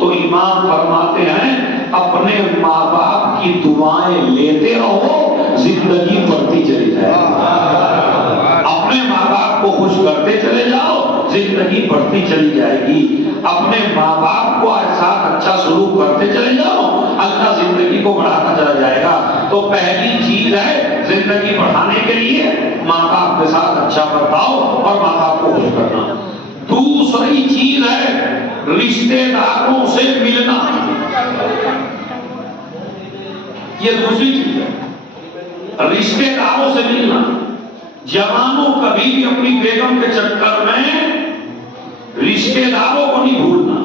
تو امام فرماتے ہیں اپنے ماں باپ کی دعائیں لیتے رہو، زندگی بڑھتی چلی جائے گی۔ اپنے ماں باپ کو خوش کرتے چلے جاؤ، زندگی بڑھتی چلی جائے گی۔ اپنے ماں باپ کو ساتھ اچھا سلوک کرتے چلے جاؤ، اللہ زندگی کو بڑھاتا چلا جائے گا۔ تو پہلی چیز ہے زندگی بڑھانے کے لیے ماں باپ کے ساتھ اچھا برتاؤ اور ماں باپ کو خوش کرنا۔ دوسری چیز ہے رشتے داروں سے ملنا، یہ دوسری چیز ہے، رشتے داروں سے ملنا۔ جوانوں کبھی بھی اپنی بیگم کے چکر میں رشتے داروں کو نہیں بھولنا،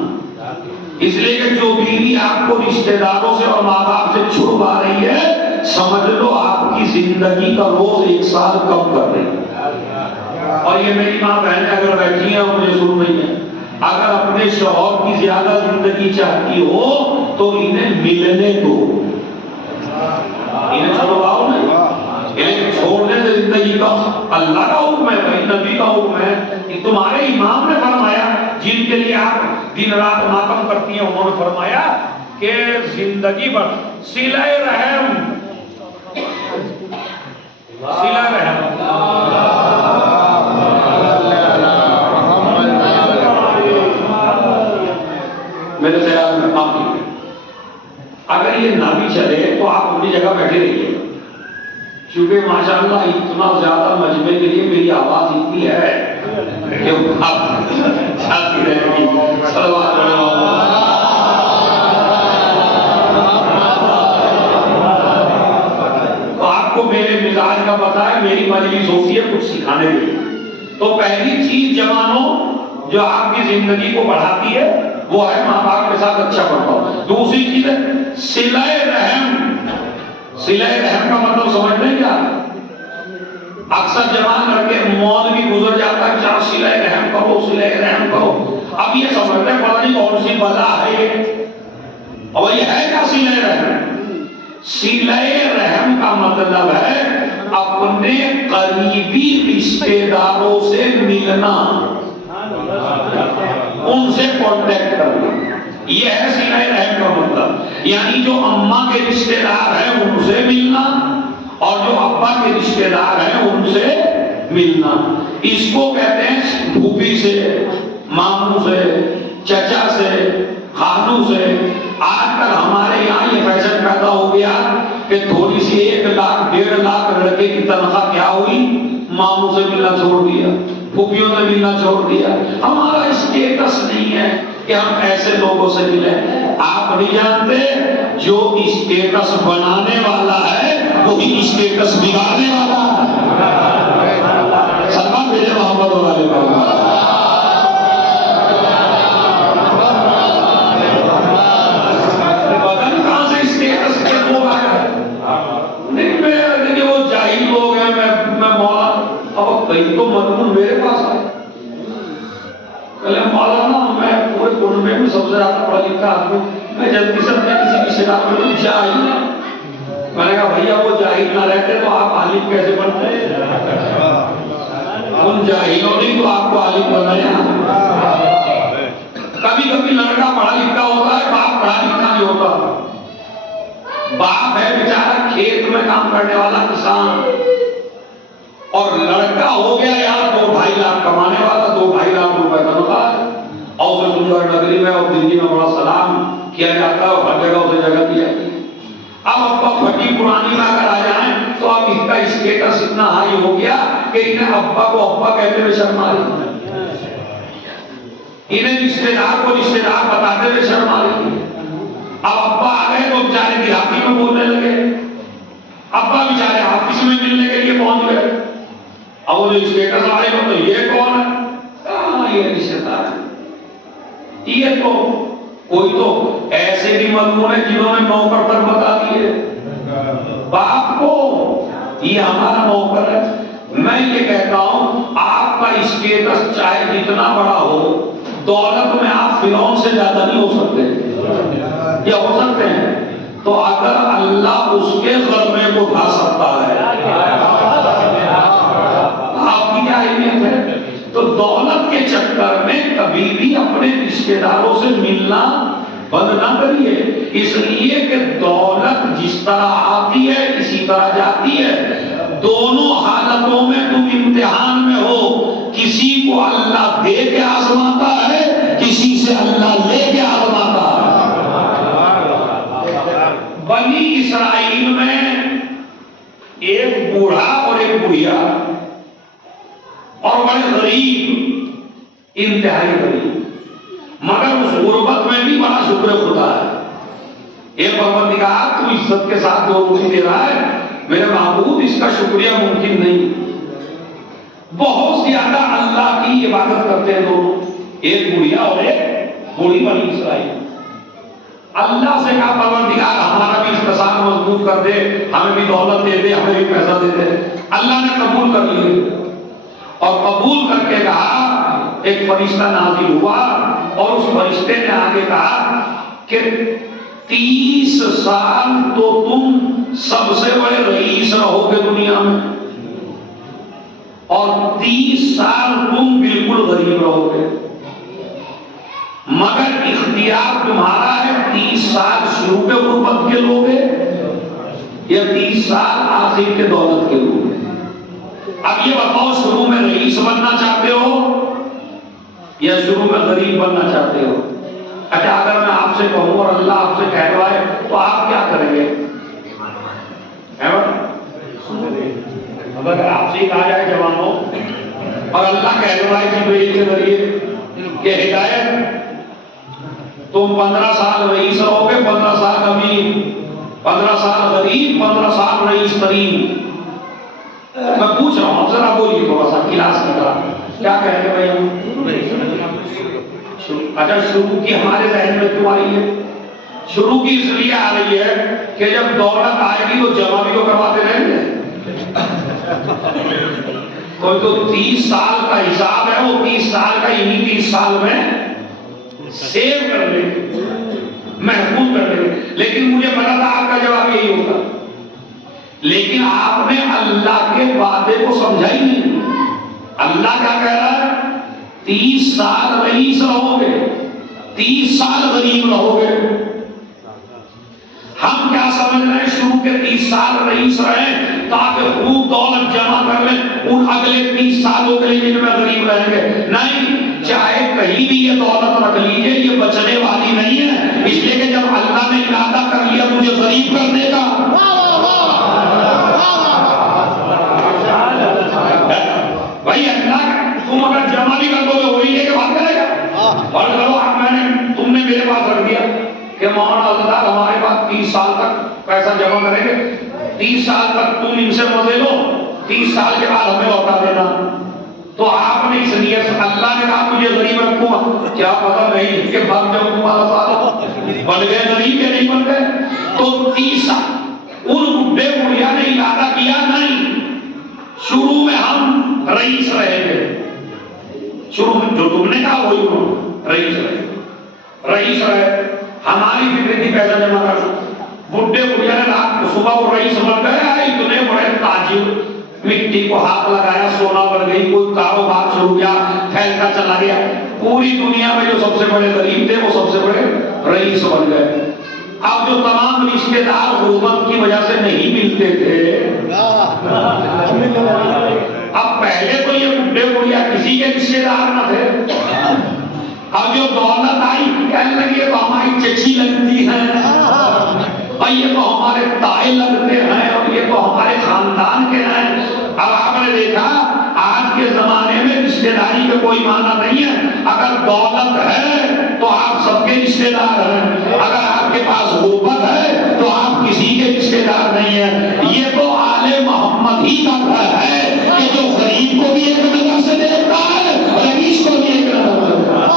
اس لیے کہ جو بیوی آپ کو رشتے داروں سے اور ماں باپ سے چھڑوا رہی ہے، سمجھ لو آپ کی زندگی کا روز 1 سال کم کر رہی ہے۔ اور یہ میری ماں بہنیں اگر بیٹھی ہیں اور مجھے سن رہی ہیں، اگر اپنے شوہر کی زیادہ زندگی چاہتی ہو تو انہیں ملنے دو، انہیں چھوڑواؤ نہیں۔ لیکن چھوڑنے سے زندگی کا اللہ کا حکم ہے، بھائی نبی کا حکم ہے کہ تمہارے امام نے فرمایا، جن کے لیے آپ دن رات ماتم کرتی ہیں، انہوں نے فرمایا کہ زندگی بھر صلہ رحم، صلہ رحم، میرے خیال میں کافی۔ اگر یہ نہ بھی چلے تو آپ اپنی جگہ بیٹھے رہیے، کیونکہ ماشاءاللہ اتنا زیادہ مجمع کے لیے میری آواز اتنی ہے کہ آپ چاہتی رہے گی۔ صلوات اللہ۔ تو آپ کو میرے مزاج کا پتہ ہے، میری مجلس ہوتی ہے کچھ سکھانے کے لیے۔ تو پہلی چیز جوانوں جو آپ کی زندگی کو بڑھاتی ہے وہ ہے ماں باپ کے ساتھ اچھا برتاؤ۔ دوسری چیز ہے صلہ رحم۔ صلہ رحم کا مطلب سمجھتے ہیں کیا؟ اکثر جوان کر کے موت بھی گزر جاتا ہے، چاہے صلہ رحم کرو، صلہ رحم کرو۔ اب یہ سمجھتے ہیں پتہ نہیں کون سی بلا ہے، اور یہ ہے کیا صلہ رحم؟ صلہ رحم کا مطلب ہے اپنے قریبی رشتے داروں سے ملنا، ان سے کانٹیکٹ کرنا، یہ ہے صلہ رحم کا مطلب۔ یعنی جو اماں کے رشتے دار ہیں ان سے ملنا اور جو ابا کے رشتے دار ہیں ان سے ملنا۔ اس کو کہتے ہیں پھوپھی سے، ماموں سے، چچا سے، خالو سے۔ آج کل ہمارے یہاں یہ فیشن پیدا ہو گیا کہ تھوڑی سی 1 لاکھ 1.5 لاکھ لڑکے کی تنخواہ کیا ہوئی، ماموں سے ملنا چھوڑ دیا، پھوپھیوں سے ملنا چھوڑ دیا۔ ہمارا اسٹیٹس نہیں ہے کہ ہم ایسے لوگوں سے ملیں۔ آپ نہیں جانتے جو اسٹیٹس بنانے والا ہے وہی اسٹیٹس بگاڑنے والا ہے۔ سلمان بھیجے محمد والے بابا۔ پتہ نہیں کہاں سے اسٹیٹس کے لوگ آئے ہیں۔ نہیں میں وہ جاہل لوگ ہیں، میں مولا، اب کئی تو مضمون میرے پاس آئے، مولانا میں پورے کنبے میں سب سے زیادہ پڑھا لکھا آدمی، میں جلدی سے اپنے کسی رشتے دار میں جاہل، میں نے کہا بھیا وہ جاہل نہ رہتے تو آپ عالم کیسے بنتے؟ ان جاہلوں نے تو آپ کو عالم بنایا۔ کبھی کبھی لڑکا پڑھا لکھا ہوتا ہے، باپ پڑھا لکھا نہیں ہوتا۔ باپ ہے بیچارہ کھیت میں کام کرنے والا کسان، اور لڑکا ہو گیا یار 2-2.5 لاکھ کمانے والا، 2-2.5 لاکھ روپے تنخواہ ہے، اور اسے سندر نگری میں اور دلی میں بڑا سلام کیا جاتا ہے، اور ہر جگہ اسے جگہ دی جاتی ہے۔ اب ابا پھٹی پرانی میں اگر آ جائیں تو اب اس کا اسٹیٹس اتنا ہائی ہو گیا کہ انہیں ابا کو ابا کہتے ہوئے شرم آ رہی ہے، انہیں رشتے دار کو رشتے دار بتاتے ہوئے شرم آ رہی ہے۔ اب ابا آ گئے تو بیچارے دیہاتی میں بولنے لگے، ابا بیچارے آفس میں ملنے کے لیے پہنچ گئے، اب وہ اسٹیٹس آ رہی ہو تو یہ کون ہے؟ کہاں یہ رشتے دار ہے؟ یہ تو کوئی تو ایسے بھی مضمون ہے جنہوں نے نوکر تک بتا دیے باپ کو یہ ہمارا نوکر ہے۔ میں یہ کہتا ہوں آپ کا اسٹیٹس چاہے جتنا بڑا ہو، دولت میں آپ فرعون سے زیادہ نہیں ہو سکتے، یا ہو سکتے ہیں؟ تو اگر اللہ اس کے غلبے کو اٹھا سکتا ہے، آپ کی کیا اہمیت ہے؟ تو دولت کے چکر میں کبھی بھی اپنے رشتے داروں سے ملنا بند نہ کریے، اس لیے کہ دولت جس طرح آتی ہے اسی طرح جاتی ہے، دونوں حالتوں میں تم امتحان میں ہو، کسی کو اللہ دے کے آزماتا ہے، کسی سے اللہ لے کے آزماتا ہے۔ بنی اسرائیل میں ایک بوڑھا اور ایک بڑھیا اور بڑے غریب، انتہائی غریب، مگر اس غربت میں بھی بڑا شکر خدا ہے۔ ایک پروردگار تو عزت کے ساتھ دو روٹی دے رہا ہے، میرے معبود اس کا شکریہ ممکن نہیں۔ بہت زیادہ اللہ کی عبادت کرتے ہیں دونوں، ایک بڑھیا اور ایک بوڑھی بنی اسرائیل۔ اللہ سے کہا پروردگار ہمارا بھی اقتصاد مضبوط کر دے، ہمیں بھی دولت دے دے، ہمیں بھی پیسہ دے دے۔ اللہ نے قبول کر لیے، اور قبول کر کے کہا، ایک فرشتہ نازل ہوا اور اس فرشتے نے آگے کہا کہ 30 سال تو تم سب سے بڑے رئیس رہو گے دنیا میں، اور 30 سال تم بالکل غریب رہو گے، مگر اختیار تمہارا ہے 30 سال شروع کے غربت کے لوگے یا 30 سال آخر کے دولت کے لوگے۔ اب یہ بتاؤ، شروع میں رئیس بننا چاہتے ہو یا شروع میں غریب بننا چاہتے ہو؟ اچھا اگر میں آپ سے کہوں اور اللہ آپ سے کہلوائے تو آپ کیا کریں گے؟ اگر آپ سے ہی کہا جائے جوانوں اور اللہ کہلوائے جبریل کے ذریعے کہ ہدایت تم 15 سال رئیس رہو گے، 15 سال امیر، 15 سال غریب، 15 سال رئیس کریم، میں پوچھ رہا ہوں ذرا بولیے تھوڑا سا کلاس کی طرح، کیا کہیں گے بھائی ہم؟ اچھا شروع کی ہمارے ذہن میں کیوں آ رہی ہے؟ شروع کی اس لیے آ رہی ہے کہ جب دولت آئے گی تو جمع بھی تو کرواتے رہیں گے۔ کوئی تو 30 سال کا حساب ہے، وہ 30 سال کا انہی 30 سال میں سیو کر لیں گے، محفوظ کر لیں گے۔ لیکن مجھے پتا تھا آپ کا جواب یہی ہوگا، لیکن آپ نے اللہ کے وعدے کو سمجھا ہی نہیں۔ اللہ کیا کہہ رہا ہے؟ 30 سال رئیس رہو گے، 30 سال غریب رہو گے۔ ہم کیا سمجھ رہے ہیں؟ شروع کے 30 سال رئیس رہیں تاکہ خوب دولت جمع کر لیں ان اگلے 30 سالوں کے لیے جن میں غریب رہیں گے۔ نہیں، چاہے کہیں بھی یہ دولت رکھ لیجئے، یہ بچنے والی نہیں ہے، اس لیے کہ جب اللہ نے ارادہ کر لیا مجھے غریب کرنے کا، بھائی اللہ تم اگر جمع بھی کر دو گے وہی لے کے بات کرے گا۔ اور کرو تم نے میرے پاس رکھ دیا کہ مولانا حضرت ہمارے پاس 30 سال تک پیسہ جمع کریں گے، 30 سال تک تم ان سے مزے لو، 30 سال کے بعد ہمیں لوٹا دینا۔ تو آپ نے اس لیے اللہ نے کہا مجھے غریب رکھوں، کیا پتہ نہیں کہ بھگ جاؤ تمہارا سال بن گئے غریب یا نہیں بن گئے۔ تو 30 سال ان بڈھے بڑھیا نے ارادہ کیا نہیں شروع میں ہم رئیس رہیں گے، شروع میں جو تم نے کہا وہی رئیس رہے، رئیس رہے، ہماری فکر تھی پیسہ جمع کر دو۔ بڈھے بڑھیا نے رات کو صبح وہ رئیس بن گئے، اتنے بڑے تاجر، مٹی کو ہاتھ لگایا سونا بن گئی، کوئی کاروبار شروع کیا، پھیلتا چلا گیا، پوری دنیا میں جو سب سے بڑے غریب تھے وہ سب سے بڑے رئیس بن گئے۔ اب جو تمام رشتے دار غربت کی وجہ سے نہیں ملتے تھے، اب پہلے تو یہ بڈھے بڑھیا کسی کے رشتے دار نہ تھے، اب جو دولت آئی کہنے لگی یہ تو ہماری چچی لگتی ہے، اور یہ تو ہمارے تائے لگتے ہیں، اور یہ تو ہمارے خاندان کے ہیں۔ اب آپ نے دیکھا آج کے زمانے میں رشتے داری کا کوئی معنی نہیں ہے، اگر دولت ہے تو آپ سب کے رشتے دار ہیں، اگر آپ کے پاس غربت ہے تو آپ کسی کے رشتے دار نہیں ہیں۔ یہ تو آل محمد ہی کا گھر ہے کہ جو غریب کو بھی ایک نظر سے دیکھتا ہے، رئیس کو بھی ایک نظر سے دیکھتا ہے۔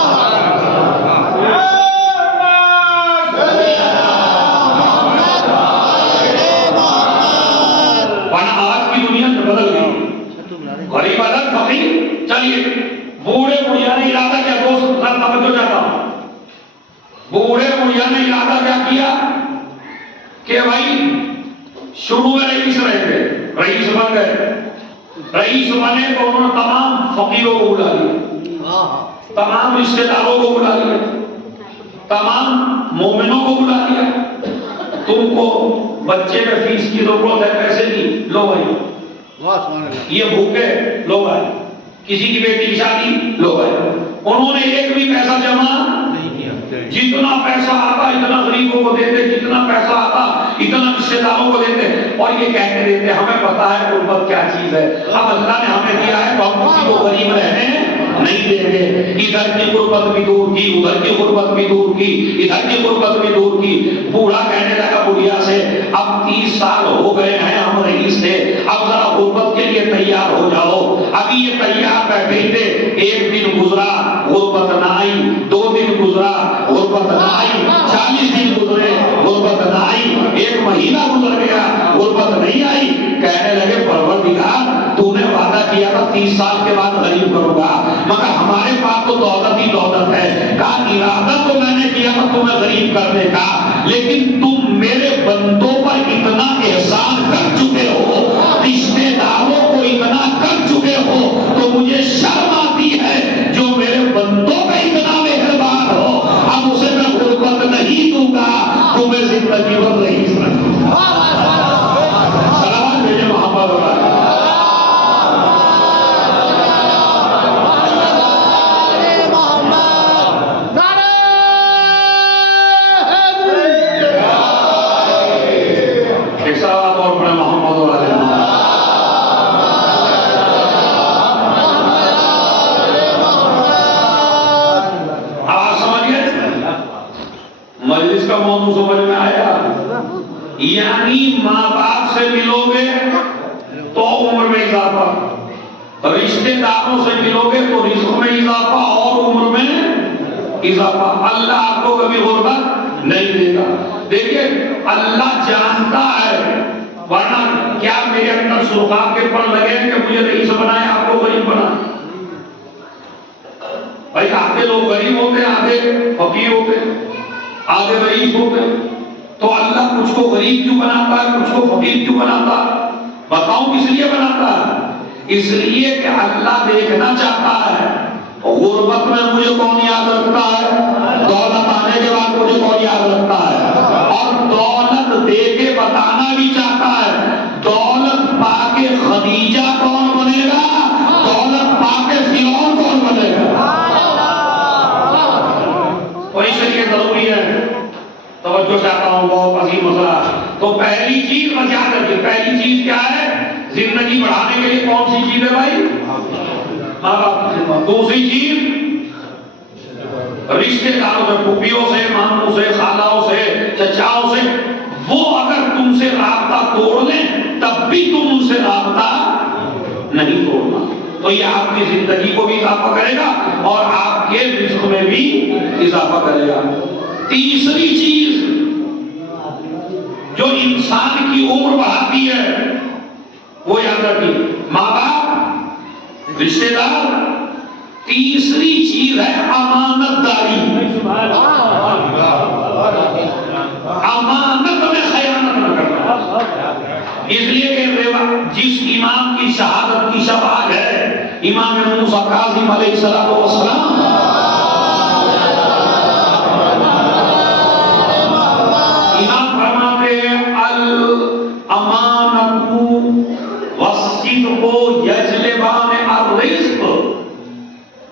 بدل گئی، غریب الگ فقیر۔ چلیے بوڑھے بڑھیا نے ارادہ کیا، دوست توجہ چاہتا ہوں، بوڑھے بڑھیا نے ارادہ کیا کیا کہ بھائی شروع میں رئیس رہیں گے، رئیس بن گئے، رئیس بنے تو انہوں نے تمام فقیروں کو بلا لیا، تمام رشتے داروں کو بلا لیا، تمام مومنوں کو بلا لیا، تم کو بچے میں فیس کی ضرورت ہے، پیسے کی، لو بھائی، یہ بھوکے، لو بھائی، کسی کی بیٹی کی شادی، لو بھائی۔ انہوں نے ایک بھی پیسہ جمع نہیں کیا، جتنا پیسہ آتا اتنا غریبوں کو دیتے، جتنا پیسہ آتا اتنا رشتے داروں کو دیتے، اور یہ کہتے دیتے ہمیں پتا ہے غربت کیا چیز ہے، اب اللہ نے ہمیں دیا ہے تو ہم کسی کو غریب رہنے نہیں دیں گے۔ ادھر کی غربت بھی دور کی، ادھر کی غربت بھی دور کی، ادھر کی غربت بھی دور کی۔ بوڑھا کہنے لگا بڑھیا سے، اب 30 سال ہو گئے ہیں ہم رئیس تھے، اب ذرا غربت کے لیے تیار ہو جاؤ۔ ابھی یہ تیار بیٹھے تھے، ایک دن گزرا غربت نہ آئی، 2 دن گزرا غربت نہ آئی، 40 دن گزرے غربت نہ آئی، 1 مہینہ گزر گیا غربت نہیں آئی۔ کہنے لگے پروردگار تو نے وعدہ کیا تھا 30 سال کے بعد غریب کروں گا، مگر ہمارے پاس تو دولت ہی دولت ہے۔ کہا ارادہ تو میں نے کیا تھا تمہیں غریب کرنے کا، لیکن تم میرے بندوں پر اتنا احسان کر چکے ہو، رشتے داروں کو اتنا کر چکے ہو، تو مجھے شرم آتی ہے جو میرے بندوں پہ اتنا مہربان ہو، اب اسے میں غربت نہیں دوں گا، تمہیں زندگی بھر رئیس رکھوں گا۔ سلام بھیجے محمد اللہ۔ مجلس کا موضوع سمجھ میں آیا؟ یعنی ماں باپ سے ملو گے تو عمر میں اضافہ، رشتے داروں سے ملو گے تو رزق میں اضافہ اور عمر میں اضافہ۔ اللہ آپ کو کبھی غربت نہیں دے گا۔ دیکھیے اللہ جانتا ہے، ورنہ کیا میرے اندر سرخاب کے پر لگے کہ مجھے رئیس بنائے آپ کو غریب بنائے؟ بھائی آدھے لوگ غریب ہوتے ہیں، آدھے فقیر ہوتے ہیں، آدھے رئیس ہوتے ہیں، تو اللہ کچھ کو غریب کیوں بناتا ہے، کچھ کو فقیر کیوں بناتا ہے؟ بتاؤں کس لیے بناتا ہے؟ اس لیے کہ اللہ دیکھنا چاہتا ہے غربت میں مجھے کون یاد رکھتا ہے، دولت آنے کے بعد مجھے کون یاد رکھتا ہے، اور دولت دے کے بتانا بھی چاہتا ہے دولت پا کے خدیجہ کون بنے گا، دولت پا کے فرعون کون بنے گا۔ تو اس لیے ضروری ہے، توجہ چاہتا ہوں، بہت عظیم مسئلہ۔ تو پہلی چیز بس یاد رکھیے، پہلی چیز کیا ہے؟ زندگی بڑھانے کے لیے کون سی چیز ہے بھائی؟ ماں باپ۔ دوسری چیز رشتے داروں سے، پھوپھیوں سے، ماموں سے، خالوں سے، چچاؤں سے، وہ اگر تم سے رابطہ توڑ لیں تب بھی تم ان سے رابطہ نہیں توڑنا، تو یہ آپ کی زندگی کو بھی اضافہ کرے گا اور آپ کے رزق میں بھی اضافہ کرے گا۔ تیسری چیز جو انسان کی عمر بڑھاتی ہے وہ یاد رکھیے، ماں باپ، رشتے دار۔ تیسری چیز ہے امانت داری، امانت میں خیانت نہ کرنا۔ اس لیے کہ جس امام کی شہادت کی شب آج ہے، امام موسیٰ کاظم علیہ السلام، امام فرماتے ہیں الامانۃ والصدق یجلبان الرزق،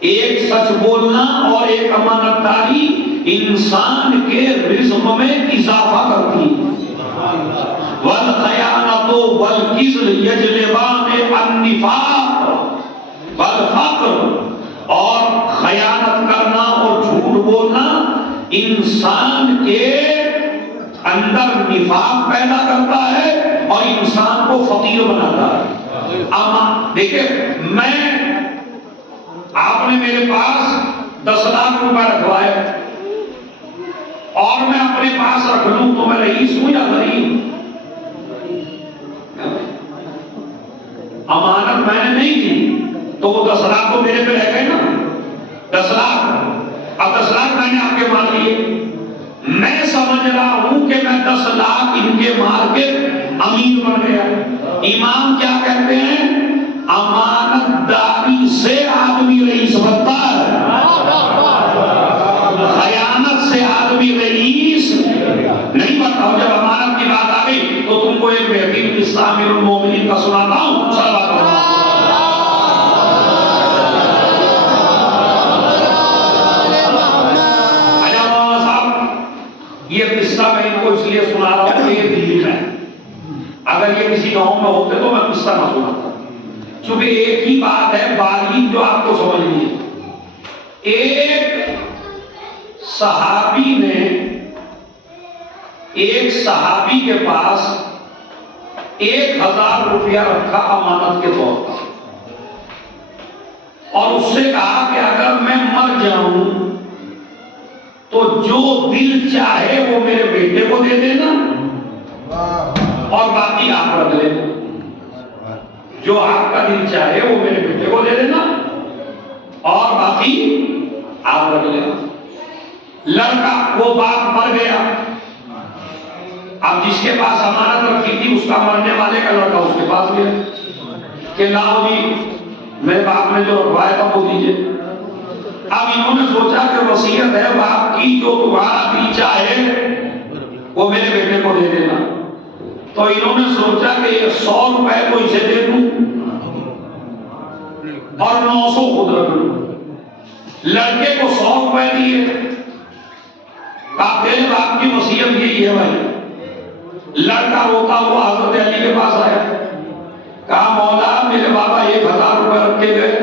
ایک سچ بولنا اور ایک امانت داری انسان کے رزق میں اضافہ کرتی ہے۔ والخیانۃ والکذب یجلبان النفاق والفقر، اور خیانت کرنا اور جھوٹ بولنا انسان کے اندر نفاق پیدا کرتا ہے اور انسان کو فقیر بناتا ہے۔ دیکھیں آپ نے میرے پاس 10 لاکھ روپے رکھوائے اور میں اپنے پاس رکھ لوں تو میں رئیس ہوں یا غریب؟ امانت میں نے نہیں دی تو وہ 10 لاکھ تو میرے پہ رہ گئے نا، 10 لاکھ، اب 10 لاکھ میں نے آپ کے مار لیے، میں سمجھ رہا ہوں کہ میں 10 لاکھ ان کے مار کے امیر بن گیا۔ امام کیا کہتے ہیں؟ امانت داری سے آدمی رئیس بنتا ہے، خیانت سے آدمی رئیس قصہ سناتا ہوں، صلوات مولانا صاحب، یہ قصہ میں ان کو اس لیے سنا رہا ہوں کہ یہ دلی میں، اگر یہ کسی گاؤں میں ہوتے تو میں قصہ نہ سناتا، چونکہ ایک ہی بات ہے باریک جو آپ کو سمجھنی ہے۔ ایک صحابی کے پاس 1000 روپیہ رکھا امانت کے طور پر، اور اس سے کہا کہ اگر میں مر جاؤں تو جو دل چاہے وہ میرے بیٹے کو دے دینا اور باقی آپ رکھ لینا، جو آپ کا دل چاہے وہ میرے بیٹے کو دے دینا اور باقی آپ رکھ لینا۔ لڑکا وہ باپ مر گیا، اب جس کے پاس امانت رکھی تھی اس کا مرنے والے کا لڑکا اس کے پاس گیا کہ لاؤ جی میرے باپ نے جو رکھوایا تھا وہ دیجیے۔ اب انہوں نے سوچا کہ وصیت ہے باپ کی، جو تمہارا دل چاہے وہ میرے بیٹے کو دے دینا، تو انہوں نے سوچا کہ یہ 100 روپے کو اسے دے دوں اور 900 خود رکھ لوں۔ لڑکے کو 100 روپے دیے، تیرے باپ کی وصیت یہی ہے بھائی۔ لڑکا روتا ہوا حضرت علی کے پاس آیا، کہا مولا میرے بابا 1000 روپے رکھ کے گئے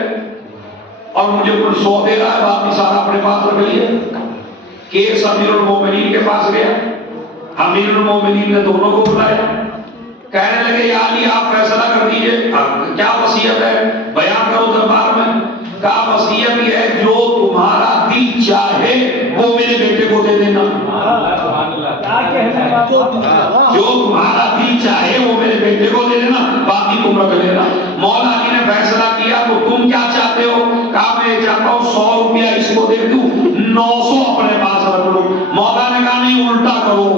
اور مجھے کچھ 100 دے رہا ہے، باقی سارا اپنے پاس رکھ لیا۔ کیس امیر المومنین کے پاس گیا، امیر المومنین نے دونوں کو بلایا، کہنے لگے یا علی آپ فیصلہ کر دیجئے، کیا وصیت ہے بیان کرو دربار میں۔ کہا وصیت یہ ہے جو تمہارا دل چاہے وہ میرے بیٹے کو دے دینا، جو تمہارا دل چاہے وہ میرے بیٹے کو دے دینا، باقی تم رکھ لینا۔ مولا علی نے فیصلہ کیا تو تم کیا چاہتے ہو؟ کہا میں چاہتا ہوں 100 روپیہ اس کو دے دوں، 900 اپنے پاس رکھ لوں۔ مولا نے کہا نہیں الٹا کرو،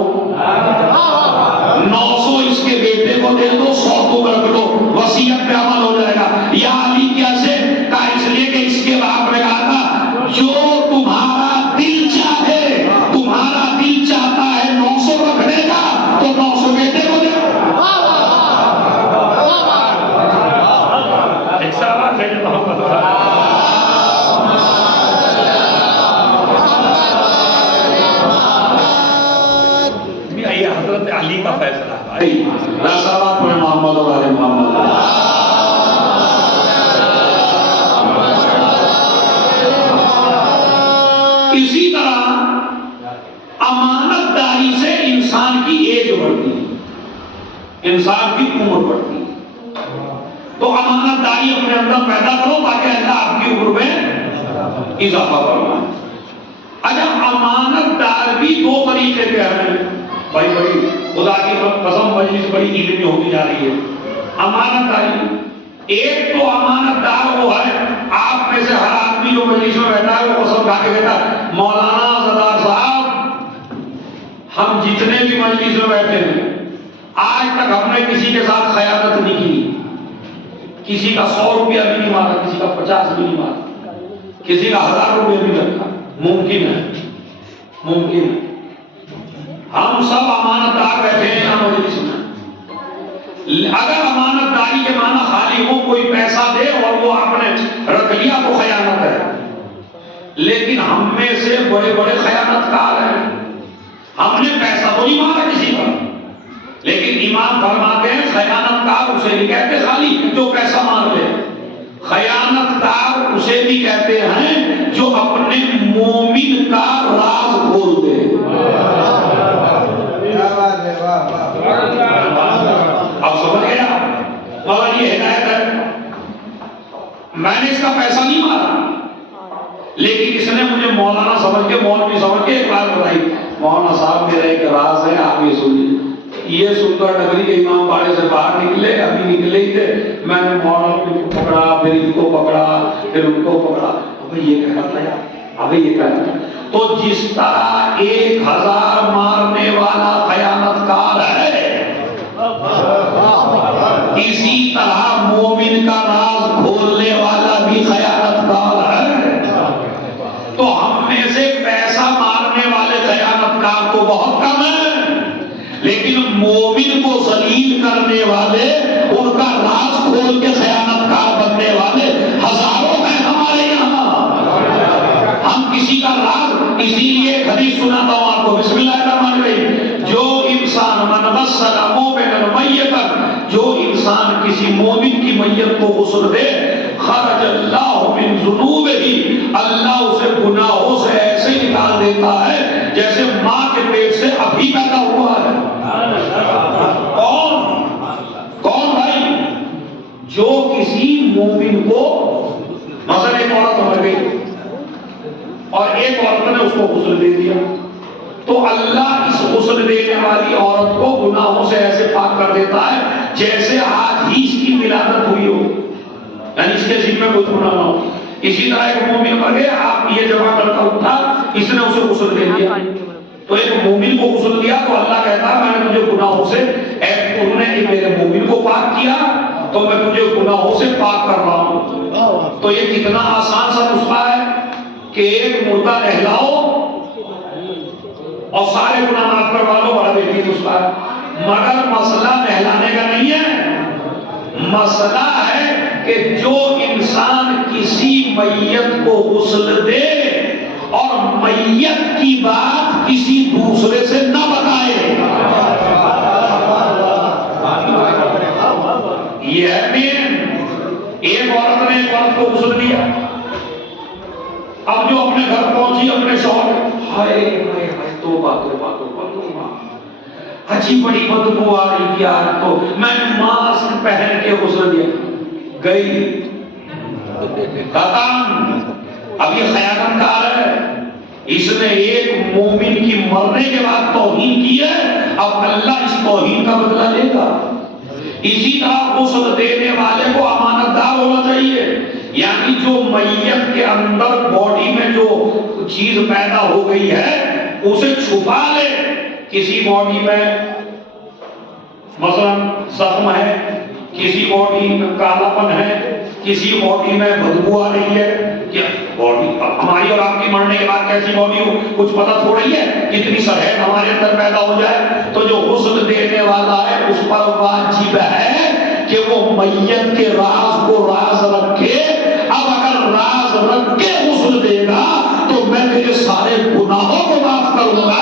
900 اس کے بیٹے کو دے دو، 100 تم رکھ لو، وصیت پہ عمل ہو جائے گا۔ یا علی کیسے؟ کہا اس لیے کہ اس کے باپ نے کہا تھا جو تمہارا دل چاہے، تمہارا دل چاہتا ہے 900 رکھنے کا تو 900 بیٹے کو دے دو۔ یہ حضرت علی کا فیصلہ ہے، رسالات میں محمد اور آل محمد۔ اسی طرح امانت داری سے انسان کی ایج بڑھتی ہے، انسان کی عمر بڑھتی ہے۔ تو امانت داری اپنے اندر پیدا کرو تاکہ اللہ آپ کی عمر میں اضافہ فرمائے۔ اچھا امانت دار بھی 2 طریقے کے ہیں بھائی، بڑی خدا کی قسم مجلس بڑی علمی ہوتی جا رہی ہے۔ امانت داری ایک تو امانت دار وہ ہے، آپ میں سے ہر آدمی جو مجلس میں بیٹھا ہے وہ قسم کھا کے کہتا ہے مولانا زدار صاحب ہم جتنے بھی مجلس میں بیٹھے ہیں آج تک ہم نے کسی کے ساتھ خیانت نہیں کی، کسی کا 100 روپیہ بھی نہیں مارا، کسی کا 50 بھی نہیں مارا، کسی کا 1000 روپیہ بھی رکھا۔ ممکن ہے، ممکن ہے۔ ہم سب امانت دار بیٹھے ہیں یہاں مجلس میں۔ اگر امانت داری کے معنی خالی وہ کوئی پیسہ دے اور وہ آپ نے رکھ لیا تو خیانت ہے، لیکن ہم میں سے بڑے بڑے خیانت کار ہیں۔ ہم نے پیسہ تو نہیں مارا کسی کا، لیکن امام فرماتے ہیں خیانت کار اسے نہیں کہتے خالی جو پیسہ مار لے، خیانت کار اسے بھی کہتے ہیں جو اپنے مومن کا راز کھول دے۔ اب سمجھ گیا مگر یہ ہدایت ہے، میں نے اس کا پیسہ نہیں مارا لیکن اس نے مجھے مولانا سمجھ کے مولوی سمجھ کے ایک بات بتائی، مولانا صاحب میرا ایک راز ہے آپ یہ سن لیجیے۔ یہ سن کر نگری کے امام باڑے سے باہر نکلے، ابھی نکلے ہی تھے، میں نے مولانا کو پکڑا، پھر ان کو پکڑا، پھر ان کو پکڑا، ابھی یہ کہنا تھا، ابھی یہ کہنا تھا۔ تو جس طرح 1000 مارنے والا خیانت کار ہے، اسی طرح مومن کا راز کھولنے والا بھی خیانت کار ہے۔ تو ہم میں سے پیسہ مارنے والے خیانت کار تو بہت کم ہیں، لیکن مومن کو ذلیل کرنے والے، ان کا راز کھول کے خیانت کار بننے والے ہزاروں ہیں ہمارے یہاں۔ ہم کسی کا راز، اسی لیے ایک حدیث سناتا ہوں آپ کو، بسم اللہ الرحمن الرحیم، جو انسان من غسل مؤمنا میتا، جو انسان کسی مومن کی میت کو غسل دے، خرج اللہ من ذنوبہ، اللہ اسے گناہوں سے ایسے نکال دیتا ہے جیسے ماں کے پیٹ سے ابھی پیدا ہوا ہے۔ کون بھائی؟ جو کسی مومن کو، مثلا ایک عورت مر گئی اور ایک عورت نے اس کو غسل دے دیا، تو اللہ اس غسل دینے والی عورت کو گناہوں سے ایسے پاک کر دیتا ہے جیسے آج ہی اس کی ولادت ہوئی ہو، یعنی اس کے ذمہ کوئی گناہ نہ ہو۔ اسی طرح ایک مومن مر گیا، آپ یہ جمع کرتا اٹھا، اس نے اسے غسل دے دیا، تو ایک مومن کو غسل دیا تو اللہ کہتا ہے میں نے تجھے گناہوں سے، انہوں نے میرے مومن کو پاک کیا تو میں تجھے گناہوں سے پاک کر رہا ہوں۔ تو یہ کتنا آسان سا نسخہ ہے کہ ایک مردہ نہلاؤ اور سارے گناہ معاف کروا لو، بڑا بہترین نسخہ ہے۔ مگر مسئلہ نہلانے کا نہیں ہے، مسئلہ ہے کہ جو انسان کسی میت کو غسل دے اور میت کی بات کسی دوسرے سے نہ بتائے، یہ ہے مین۔ ایک عورت نے ایک عورت کو غسل دیا، اب جو اپنے گھر پہنچی اپنے شوہر، ہائے ہائے ہائے توبہ توبہ توبہ توبہ، اچھی بڑی بدبو آ رہی تھی یار، تو میں ماسک پہن کے غسل دیا، گئی ختم۔ اب یہ خیانت کار ہے، اس نے ایک مومن کی مرنے کے بعد توہین کی ہے، اب اللہ اس توہین کا بدلہ لے گا۔ اسی طرح غسل دینے والے کو امانت دار ہونا چاہیے، یعنی جو میت کے اندر باڈی میں جو چیز پیدا ہو گئی ہے اسے چھپا لے۔ کسی باڈی میں مثلا زخم ہے، کسی باڈی میں کالا پن ہے، کسی باڈی میں بدبو آ رہی ہے، کہ باڈی ہماری اور آپ کی مرنے کے بعد کیسی باڈی ہو کچھ پتہ تھوڑی ہے، کتنی سرحد ہمارے اندر پیدا ہو جائے۔ تو جو غسل دینے والا ہے اس پر واجب ہے کہ وہ میت کے راز کو راز رکھے۔ اب اگر راز رکھ کے غسل دے گا تو میں تیرے سارے گناہوں کو معاف کروں گا،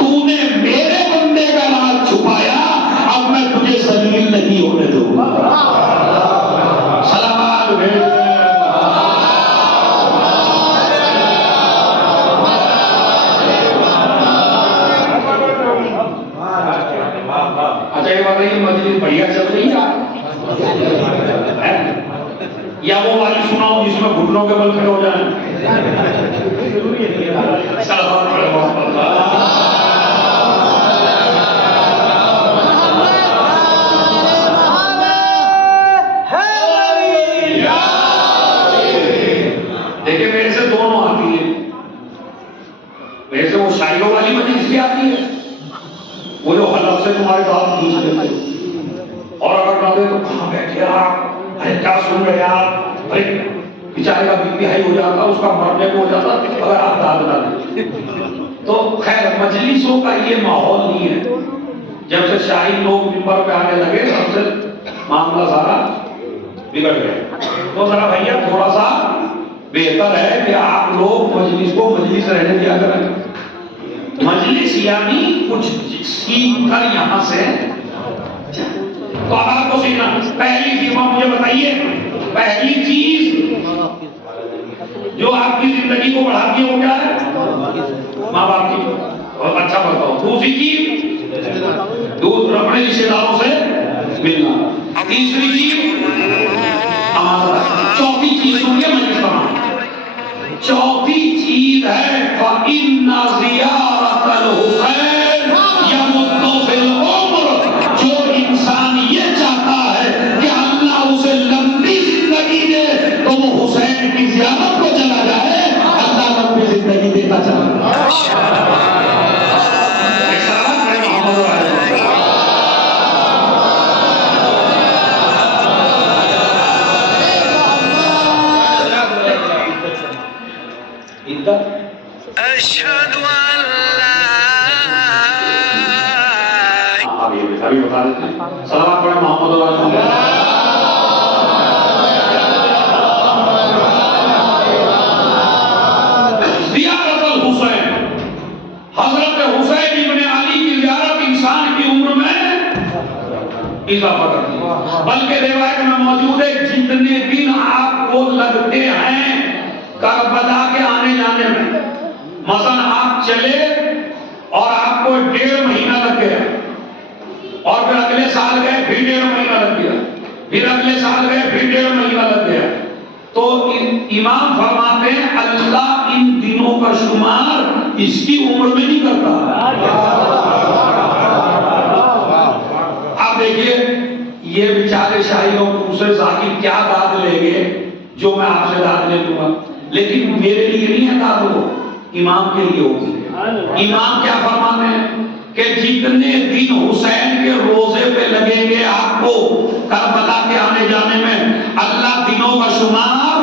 تو نے میرے بندے کا راز چھپایا، اب میں تجھے ذلیل نہیں ہونے دوں گا۔ سلامات بھیج مجلس بڑھیا چل رہی ہے یا وہ والی سناؤ جس میں گھٹنوں کے بل کھڑے ہو جائیں؟ دیکھیں میرے سے دونوں آتی ہے، میرے سے وہ شاعروں والی مجلس بھی آتی ہے، وہ جو حلق سے تمہارے بات پوچھ لیتے اور اگر نہ دے تو کہاں بیٹھے آپ، ارے کیا سن رہے آپ، ارے بیچارے کا بی پی ہائی ہو جاتا، اس کا مرنے کو ہو جاتا اگر آپ داد نہ دیں۔ تو خیر مجلسوں کا یہ ماحول نہیں ہے۔ جب سے شاہی لوگ منبر پہ آنے لگے تب سے معاملہ سارا بگڑ گیا۔ تو ذرا بھیا تھوڑا سا بہتر ہے کہ آپ لوگ مجلس کو مجلس رہنے دیا کریں۔ مجلس یعنی کچھ سیکھ کر یہاں سے، تو اب آپ کو سیکھنا۔ پہلی چیز مجھے بتائیے، پہلی چیز جو آپ کی زندگی کو بڑھاتی ہے وہ کیا ہے؟ ماں باپ کی، بہت اچھا بتاؤ۔ دوسری چیز دور اپنے رشتے داروں سے ملنا۔ تیسری چیز امانت۔ چوتھی چیز سنیے مجلس کا، چوتھی چیز ہے فَإِنَّ زِيَارَةَ الْحُسَيْنِ يَمُدُّ فِي الْعُمْرِ۔ جو انسان یہ چاہتا ہے کہ اللہ اسے لمبی زندگی دے تو وہ حسین کی زیارت کو چلا جائے، اللہ لمبی زندگی دیتا چلا جائے۔ أشهد أن ابھی بتا دیتے ہیں. صلوات پڑھیں محمد رسول اللہ. زیارت الحسین، حضرت حسین ابن علی کی زیارت انسان کی عمر میں اضافہ کرتی ہے. بلکہ روایت میں موجود ہے جتنے دن آپ کو لگتے ہیں کربلا کے آنے جانے میں، مثلا آپ چلے اور آپ کو 1.5 مہینہ لگ گیا، اور پھر اگلے سال گئے پھر 1.5 مہینہ لگ گیا، پھر اگلے سال گئے پھر 1.5 مہینہ لگ گیا، تو امام فرماتے ہیں اللہ ان دنوں کا شمار اس کی عمر میں نہیں کرتا. آپ دیکھیے یہ بیچارے شاہی اور دوسرے ذاکر کیا داد لیں گے جو میں آپ سے داد لے لوں گا، لیکن میرے لیے نہیں ہے داد، وہ امام کے لیے ہوگی. امام کیا فرماتے ہیں کہ جتنے دن حسین کے روزے پہ لگیں گے آپ کو کربلا کے آنے جانے میں، اللہ دنوں کا شمار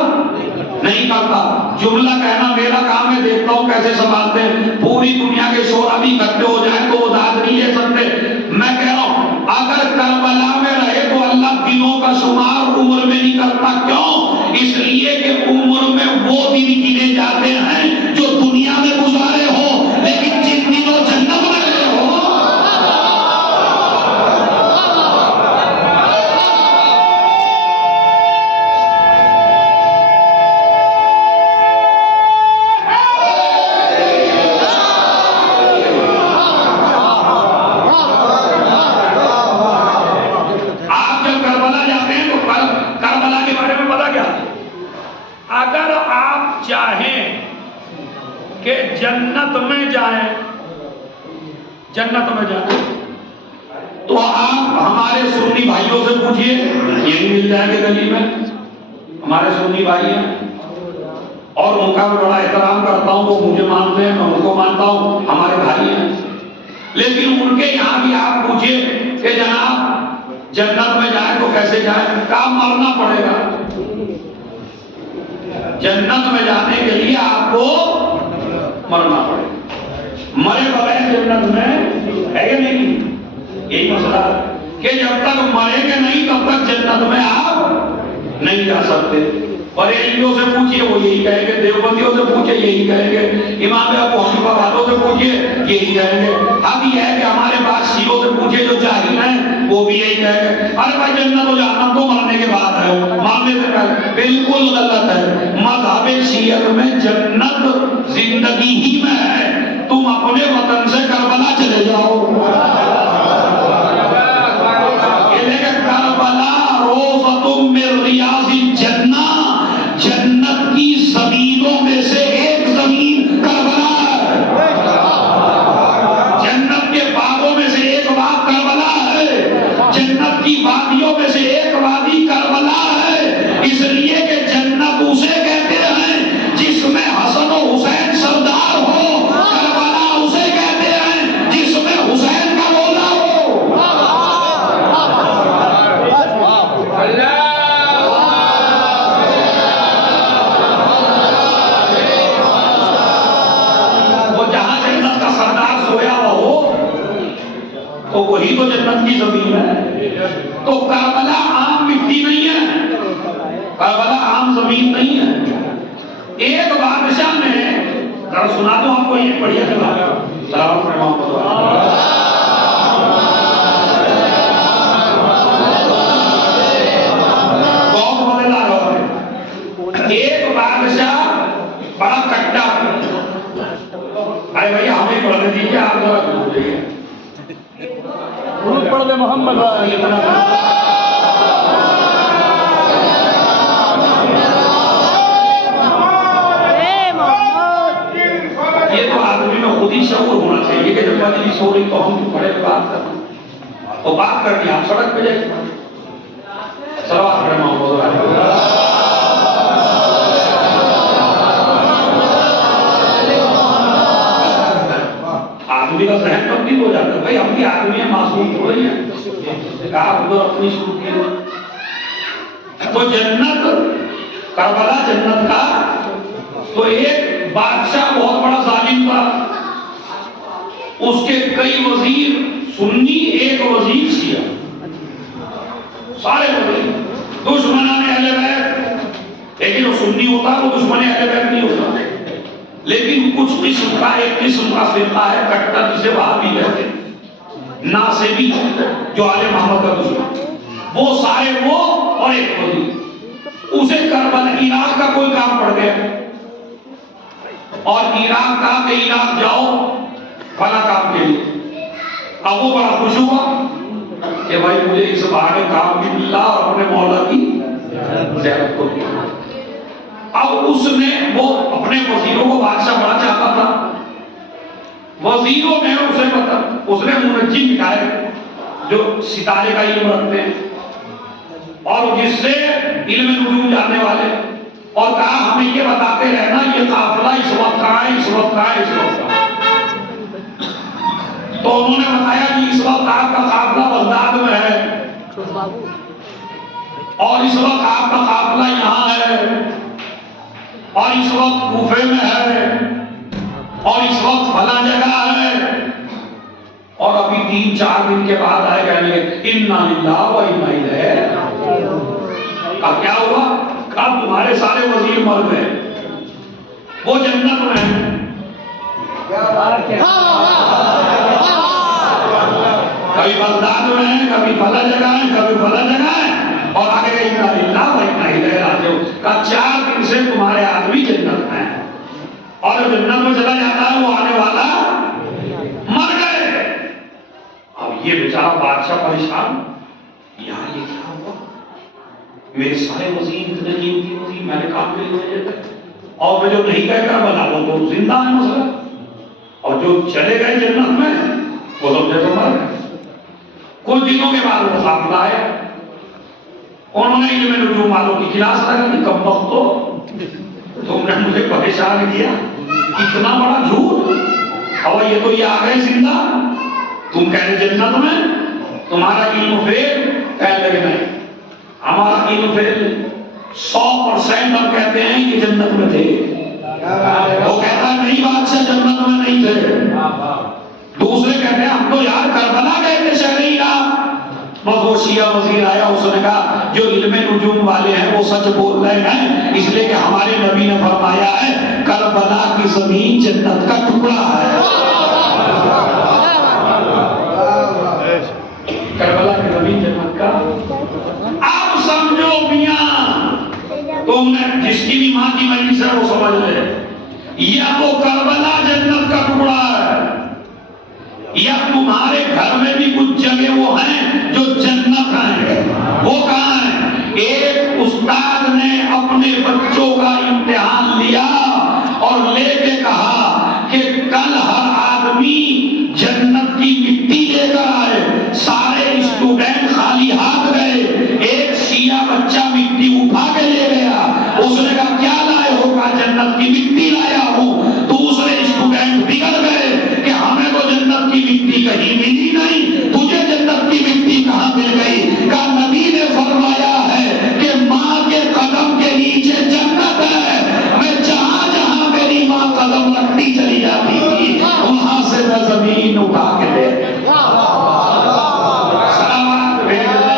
نہیں کرتا. جملہ کہنا میرا کام ہے، دیکھتا ہوں کیسے سنبھالتے ہیں. پوری دنیا کے شعراء بھی اکٹھے ہو جائیں تو وہ داد نہیں لے سکتے. میں کہہ رہا ہوں اگر کربلا میں رہے تو اللہ دنوں کا شمار عمر میں نہیں کرتا. کیوں؟ اس لیے کہ عمر میں وہ دن گنے جاتے ہیں جو دنیا میں گزارے ہو، لیکن جن دنوں جنت میں رہے ہو. اگر آپ چاہیں کہ جنت میں جائیں تو آپ ہمارے سنی بھائیوں سے پوچھئے، یہ مل جائیں گے گلی میں. ہمارے سنی بھائی ہیں اور ان کا بھی بڑا احترام کرتا ہوں، وہ مجھے مانتے ہیں، میں ان کو مانتا ہوں، ہمارے بھائی ہیں. لیکن ان کے یہاں بھی آپ پوچھئے کہ جناب جنت میں جائیں تو کیسے جائیں؟ کہاں مرنا پڑے گا. جنت میں جانے کے لیے آپ کو مرنا پڑے گا. مرے بغیر جنت میں ہے یا نہیں؟ یہی مسئلہ ہے کہ جب تک مریں گے نہیں تب تک جنت میں آپ نہیں جا سکتے. بریلیوں سے پوچھئے وہ یہی کہیں گے، دیوبندیوں سے پوچھئے یہی کہیں گے، امام ابو حنیفہ والوں سے پوچھئے یہی کہیں گے. اب یہ ہے کہ ہمارے پاس شیعوں سے پوچھئے جو جاہل ہیں وہ بھی یہی کہیں گے ارے بھائی جنت و جہنم تو مرنے کے بعد ہے، مرنے سے پہلے. بالکل غلط ہے. مذہب شیعہ میں جنت زندگی ہی میں ہے. تم اپنے وطن سے کربلا چلے جاؤ. یہ دیکھیں کربلا روضۃ من ریاض الجنہ، جنت کی زمینوں میں سے ایک زمین کربلا ہے. جنت کے باغوں میں سے ایک باغ کربلا ہے. جنت کی وادیوں میں سے ایک وادی کربلا ہے. اس لیے کہ جنت اسے کہتے ہیں جس میں حسن و حسین سردار ہو، کربلا اسے کہتے ہیں جس میں حسین کا رولا ہو. تو وہی تو جنت کی زمین ہے. تو کربلا عام مٹی نہیں ہے، کربلا عام زمین نہیں ہے. ایک بادشاہ نے ذرا سنا دو آپ کو یہ بڑھیا جگہ. سلام بہت مزیدار ہے. ایک بادشاہ بڑا کٹا، ارے بھائی ہمیں پڑھنے دیجیے، آپ ذرا سن لیجیے. پڑھ دے محمد. یہ تو آدمی میں خود ہی شعور ہونا چاہیے کہ جب مجلس ہو رہی تو ہم کھڑے بات کرنا، تو بات کرنی آپ سڑک پہ جائیں. صلوات پڑھیں محمد علیہ. آدمی کا ذہن تبدیل ہو جاتا ہے. بھائی ہم بھی آدمی ہیں، معصوم تھوڑے ہیں. کہا ادھر اپنی شروع کی. تو جنت کربلا جنت کا. تو ایک بادشاہ بہت بڑا ظالم تھا، اس کے کئی وزیر سنی، ایک وزیر شیعہ، سارے وزیر دشمنان اہل بیت، لیکن وہ سنی ہوتا ہے، وہ دشمن اہل بیت نہیں ہوتا۔ لیکن کچھ قسم کا، ایک قسم کا فرقہ ہے کٹر، جسے وہابی کہتے ہیں، ناصبی، جو آل محمد کا دشمن، وہ سارے وہ اور ایک وزیر۔ اسے کربلا عراق کا کوئی کام پڑ گیا اور عراق کا کہ عراق جاؤ فلاں کام کے لیے، اب وہ بڑا خوش ہوا کہ بھائی مجھے اس بہانے کام بھی ملا اور اپنے مولا کی زیارت کو کیا۔ اب اس نے وہ اپنے وزیروں کو بادشاہ بڑا چاہتا تھا، وزیروں نے اسے پتا، اس نے منجم بٹھائے جو ستارے کا علم رکھتے ہیں اور جس سے علم نجوم جاننے والے، اور کہا ہمیں یہ بتاتے رہنا یہ قافلہ اس وقت کہاں ہے، اس وقت کہاں ہے، اس وقت کہاں ہے۔ تو انہوں نے بتایا کہ اس وقت آپ کا قافلہ بغداد میں ہے، اور اس وقت آپ کا قافلہ یہاں ہے، اور اس وقت کوفے میں ہے، اور اس وقت فلاں جگہ ہے۔ اور ابھی 3-4 دن کے بعد آئے کہنے لگے انا للہ و انا الیہ راجعون۔ اب کیا ہوا؟ اب تمہارے سارے وزیر مر گئے، وہ جنت میں ہیں، کبھی بغداد میں ہیں، کبھی فلاں جگہ ہے، کبھی فلاں جگہ ہے، اور آگے گئے انا للہ و انا الیہ راجعون۔ کہا 4 دن سے تمہارے آدمی جنت میں ہیں، اور جنت میں چلا جاتا ہے وہ آنے والا مر گئے۔ اب یہ بیچارہ بادشاہ پریشان، یہاں یہ کیا ہوا؟ میرے سارے وزیر اتنے قیمتی وزیر میں نے کام کے لیے بھیجے تھے، اور میں جو نہیں کہہ کر بنا وہ تو زندہ ہے مسئلہ، اور جو چلے گئے جنت میں وہ سمجھے تو مر گئے۔ کچھ دنوں کے بعد وہ قافلہ آیا، انہوں نے علم نجوم والوں کی کلاس لگا دی، کم وقت تو تم نے مجھے پریشان کیا، اتنا بڑا جھوٹ، اور یہ تو یہ آ گئے زندہ، تم کہہ رہے جنت میں، تمہارا علم فیل، کہہ لگے نہیں ہمارا علم فیل 100% ہم کہتے ہیں کہ جنت میں تھے، وہ کہتا ہے نہیں بادشاہ جنت میں نہیں تھے، دوسرے کہتے ہیں ہم تو یار کربلا گئے تھے شہر عراق۔ بس وہ شیعہ وزیر آیا، اس نے کہا جو علم نجوم والے ہیں وہ سچ بول رہے ہیں، اس لیے کہ ہمارے نبی نے فرمایا ہے کربلا کی زمین جنت کا ٹکڑا ہے، کربلا کی زمین جنت کا۔ اب سمجھو میاں، تم نے جس کی بھی ماں کی مجلس ہے وہ سمجھ لے، یا تو کربلا جنت کا ٹکڑا ہے، یا تمہارے گھر میں بھی کچھ جگہ وہ ہیں جو جنت ہیں، وہ کہاں ہیں؟ ایک استاد نے اپنے بچوں کا امتحان لیا اور لے کے کہا کہ کل ہر آدمی جنت کی مٹی لے کر آئے، سارے اسٹوڈنٹ خالی ہاتھ گئے، ایک شیعہ بچہ مٹی اٹھا کے لے گیا، اس نے کہا کیا لائے ہو؟ کہا جنت کی مٹی لایا ہوں۔ دوسرے اسٹوڈنٹ بگڑ گئے کہ ہمیں تو جنت کی مٹی کہیں ملی نہیں، تجھے جنت کی مٹی کہاں مل گئی؟ کہا نبی نے فرمایا ہے کہ ماں کے قدم کے نیچے جنت ہے، میں جہاں جہاں میری ماں قدم رکھتی چلی جاتی تھی وہاں سے میں زمین اٹھا کے لے سلامات بھیج دے۔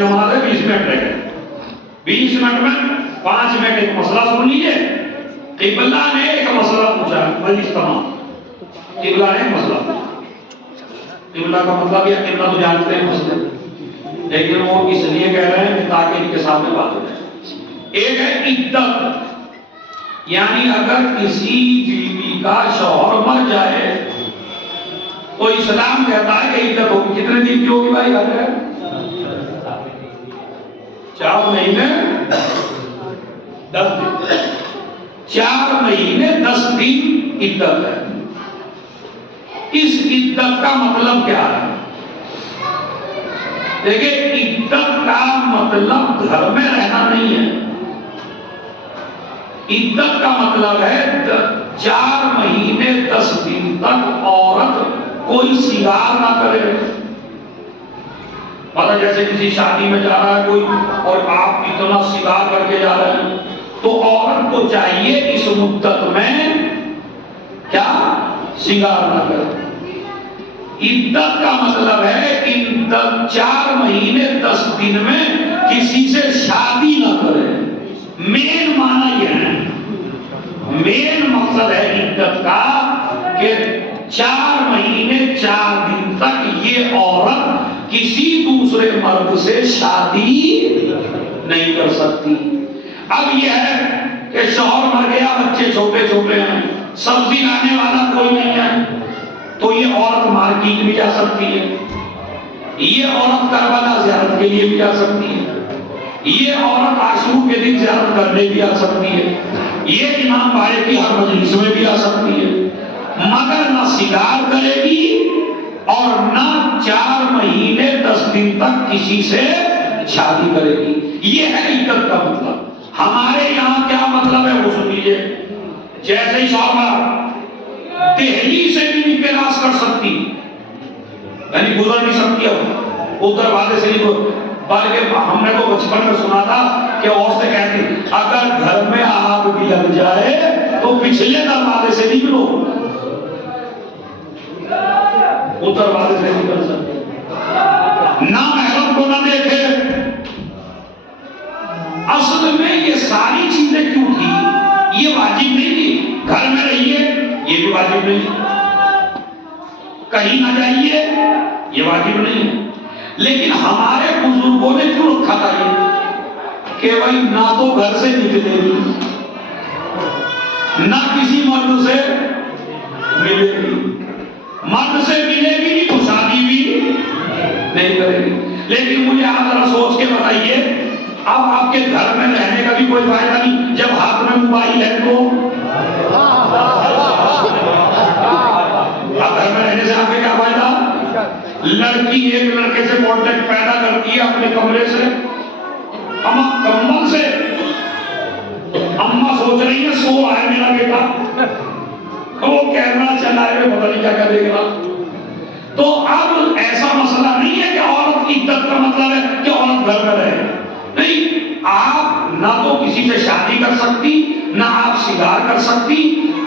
نماز ہے 20 منٹ رہ گئے، 20 منٹ میں 5 منٹ ایک مسئلہ سن لیجیے۔ قبلہ نے ایک مسئلہ پوچھا، مجلس تمام قبلہ نے ایک مسئلہ پوچھا۔ قبلہ کا مطلب یہ قبلہ تو جانتے ہیں مسئلہ، لیکن وہ اس لیے کہہ رہے ہیں کہ تاکہ ان کے سامنے بات ہو جائے۔ ایک ہے عدت، یعنی اگر کسی بیوی کا شوہر مر جائے تو اسلام کہتا ہے کہ عدت ہوگی، کتنے دن کی ہوگی بھائی؟ 4 مہینے 10 دن، 4 مہینے 10 دن عدت ہے۔ اس عدت کا مطلب کیا ہے؟ دیکھیں عدت کا مطلب گھر میں رہنا نہیں ہے، عدت کا مطلب ہے 4 مہینے 10 دن تک عورت کوئی سنگار نہ کرے. مطلب جیسے کسی شادی میں جا رہا ہے کوئی اور آپ اتنا سنگار کر کے جا رہے ہیں تو عورت کو چاہیے اس مدت میں کیا سنگار نہ کرے. عدت کا مطلب ہے عدت 4 مہینے 10 دن میں کسی سے شادی نہ کرے. مین معنی یہ ہے، مین مقصد ہے عدت کا کہ 4 مہینے 4 دن تک یہ عورت کسی دوسرے مرد سے شادی نہیں کر سکتی. اب یہ ہے کہ شوہر مر گیا، بچے چھوٹے چھوٹے ہیں، سبزی لانے والا کوئی نہیں ہے، تو یہ عورت مارکیٹ بھی جا سکتی ہے، یہ عورت کربلا زیارت کے لیے بھی جا سکتی ہے، یہ عورت عاشور کے دن زیارت کرنے بھی آ سکتی ہے، یہ امام باڑے کی ہر مجلس میں بھی آ سکتی ہے، مگر نہ سنگار کرے گی اور نہ 4 مہینے 10 دن تک کسی سے شادی کرے گی. یہ ہے عدت کا مطلب. ہمارے یہاں کیا مطلب ہے وہ سن لیجیے. جیسے ہی شوہر دہلی سے بھی نکاح کر سکتی، یعنی گزر نہیں سکتی، اب ادھر والے سے نہیں، بلکہ ہم نے تو بچپن میں سنا تھا کہ عورتیں کہتی اگر گھر میں آگ بھی لگ جائے تو پچھلے دروازے سے نکلو، ادھر والے سے نکل سکتے، نہ محرم کو نہ دیکھے. اصل میں یہ ساری چیزیں کیوں تھی؟ یہ واجب نہیں تھی. گھر میں رہیے یہ بھی واجب نہیں، کہیں نہ جائیے یہ واجب نہیں ہے. لیکن ہمارے بزرگوں نے کیوں رکھا تھا یہ کہ بھائی نہ تو گھر سے نکلے گی، نہ کسی مرد سے ملے گی، مرد سے ملے گی نہیں تو شادی بھی نہیں کرے گی. لیکن مجھے آپ ذرا سوچ کے بتائیے، اب آپ کے گھر میں رہنے کا بھی کوئی فائدہ نہیں جب ہاتھ میں موبائل ہے تو اب گھر میں رہنے سے آپ کے کیا فائدہ؟ لڑکی ایک لڑکے سے کانٹیکٹ پیدا کرتی ہے اپنے کمرے سے، کمبل سے، اماں سوچ رہی ہے سو آئے میرا بیٹا، وہ کیمرہ چلا ہے پتہ نہیں کیا کر دے گا. تو اب ایسا مسئلہ نہیں ہے کہ عورت کی عدت کا مطلب ہے کہ عورت گھر میں رہے، نہیں. آپ نہ تو کسی سے شادی کر سکتی، نہ آپ سنگار کر سکتی،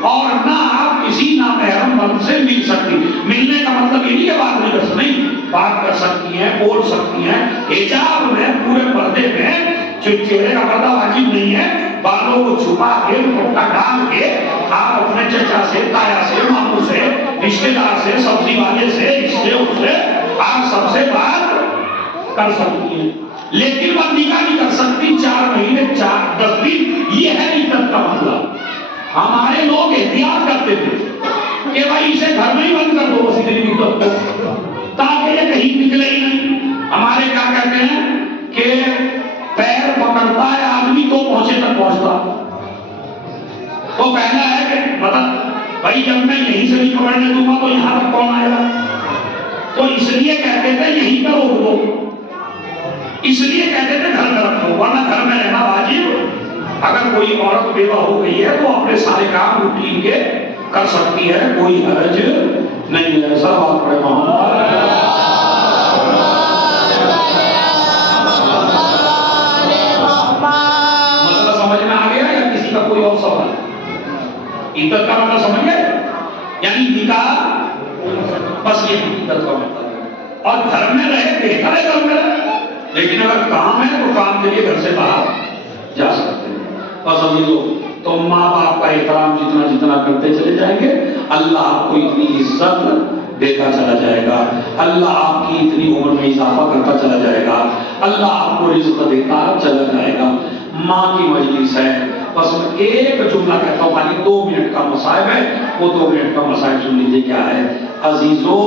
اور نہ آپ کسی نامحرم مرد سے مل سکتی. ملنے کا مطلب یہ نہیں کہ بات نہیں کر سکتی، نہیں، بات کر سکتی ہیں، بول سکتی ہیں، حجاب میں پورے پردے میں، چہرے کا پردہ واجب نہیں ہے، بالوں کو چھپا کے دوپٹہ ڈال کے آپ اپنے چچا سے، تایا سے، ماموں سے، رشتے دار سے، سبزی والے سے، اس سے اس سے آپ سب سے بات کر سکتی ہیں. لیکن وہ نکاح نہیں کر سکتی 4 مہینے 10 دن. یہ ہے عدت کا مطلب. ہمارے لوگ احتیاط کرتے تھے کہ بھائی اسے گھر میں ہی بند کر دو بس اتنی مدت کو، تاکہ یہ کہیں نکلے ہی نہیں. ہمارے کیا کہتے ہیں کہ پیر پکڑتا ہے آدمی تو پہنچے تک پہنچتا. تو پہلا ہے کہ مطلب بھائی جب میں یہیں سے نہیں پکڑنے دوں گا تو یہاں تک کون آئے گا؟ تو اس لیے کہتے تھے یہیں پر روک دو، اس لیے کہتے تھے گھر میں رکھو، ورنہ گھر میں رہنا واجب. اگر کوئی عورت بیوہ ہو گئی ہے تو اپنے سارے کام روٹین کے کر سکتی ہے، کوئی حرج نہیں ہے. ایسا بات پڑے مسئلہ سمجھ میں آ گیا یا کسی کا کوئی اور سوال؟ عدت کا مطلب سمجھ گئے؟ یعنی نکاح بس یہ عدت کا مطلب ہے. اور گھر میں رہے بہتر ہے گھر میں رہے، لیکن اگر کام ہے تو کام کے لیے گھر سے باہر جا سکتے ہیں. بس عزیزو، تو ماں باپ کا احترام جتنا جتنا کرتے چلے جائیں گے اللہ آپ کو اتنی عزت دیتا چلا جائے گا، اللہ آپ کی اتنی عمر میں اضافہ کرتا چلا جائے گا، اللہ آپ کو رزق دیتا چلا جائے گا. ماں کی مجلس ہے، بس میں ایک جملہ کہتا ہوں، خالی 2 منٹ کا مصائب ہے، وہ 2 منٹ کا مصائب سن لیجیے کیا ہے. عزیزو،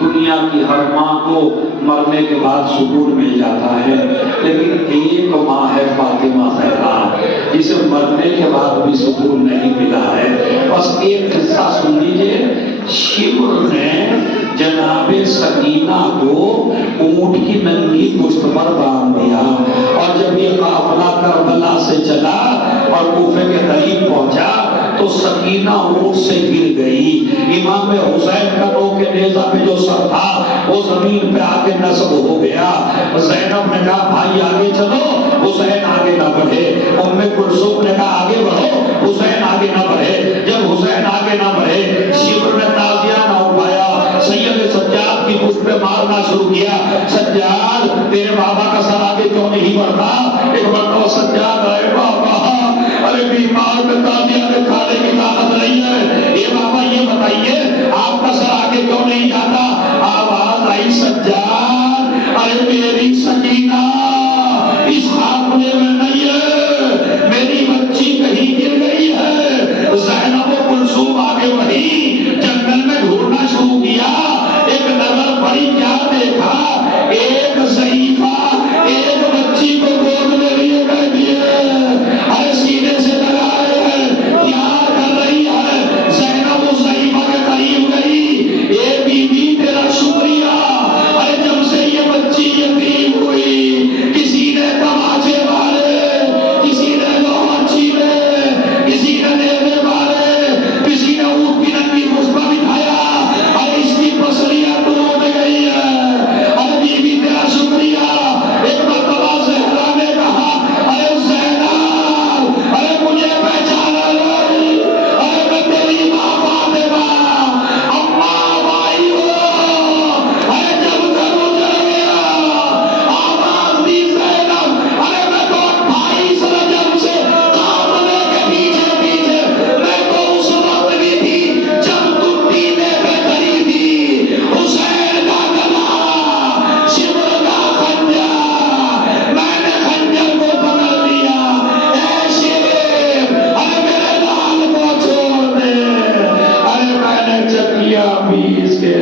دنیا کی ہر ماں کو مرنے کے بعد سکون مل جاتا ہے، لیکن ایک ماں ہے فاطمہ زہرا جسے مرنے کے بعد بھی سکون نہیں ملا ہے. بس ایک قصہ سن لیجیے. شمر نے جناب سکینہ کو اونٹ کی ننگی پشت پر باندھ دیا، اور جب یہ قافلہ کربلا سے چلا اور کوفے کے قریب پہنچا تو سکینہ اونٹ سے گر گئی۔ امام حسین کا نوک نیزہ پہ جو سر تھا وہ زمین پہ آ کے نصب ہو گیا۔ زینب نے کہا بھائی آگے چلو، حسین آگے نہ بڑھے۔ ام کلثوم نے کہا آگے بڑھو، حسین آگے نہ بڑھے۔ جب حسین آگے نہ بڑھے، شبر نے تازیہ نہ اٹھایا، سید سجاد کی پشت پہ مارنا شروع کیا، سجاد تیرے بابا کا سر آگے کیوں نہیں بڑھتا؟ ایک مرتبہ سجاد آئے، بابا ارے بیمار میں تازیہ نے کھانے کی طاقت نہیں ہے، یہ بابا یہ بتائیے آپ کا سر آگے کیوں نہیں جاتا؟ آواز آئی سجاد ارے میری سکینہ اس حافلے میں نہیں ہے، میری بچی کہیں گر گئی ہے۔ زینب و کلثوم آگے بڑھی، جنگل میں ڈھونڈنا شروع کیا، ایک نظر پڑی، کیا دیکھا؟ ایک ضعیفہ ایک بچی کو گود میں لیے بیٹھی ہے، ارے سینے سے لگائے ہے، پیار کر رہی ہے۔ زینب اس ضعیفہ کے قریب گئی، اے بی بی تیرا شکریہ، ارے جب سے یہ بچی یتیم ہوئی کسی نے تماچے مارے، کسی نے لوہا چھینے، کسی نے نیزے مارے، کسی نے اونٹ کی ننگی پشت پر بٹھایا، ارے اس کی پسلیاں ٹوٹ گئی ہے، ارے بی بی تیرا شکریہ۔ ایک مرتبہ زہرا نے کہا ارے زینب ارے مجھے پہچانا نہیں، ارے میں تیری ماں فاطمہ اماں بھائی ہو، ارے جب گھر اجڑ گیا آواز دی زینب ارے میں تو 28 رجب سے قافلے کے پیچھے پیچھے، میں تو اس وقت بھی تھی جب تم پینے پہ کری تھی، حسین کا گلا شبر کا خنجر، میں نے خنجر کو پکڑ لیا، اے شیر ارے میرے لال کو چھوڑ دے، ارے میں نے چکیا پیس کے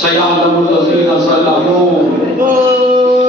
سیعلم الذین ظلموا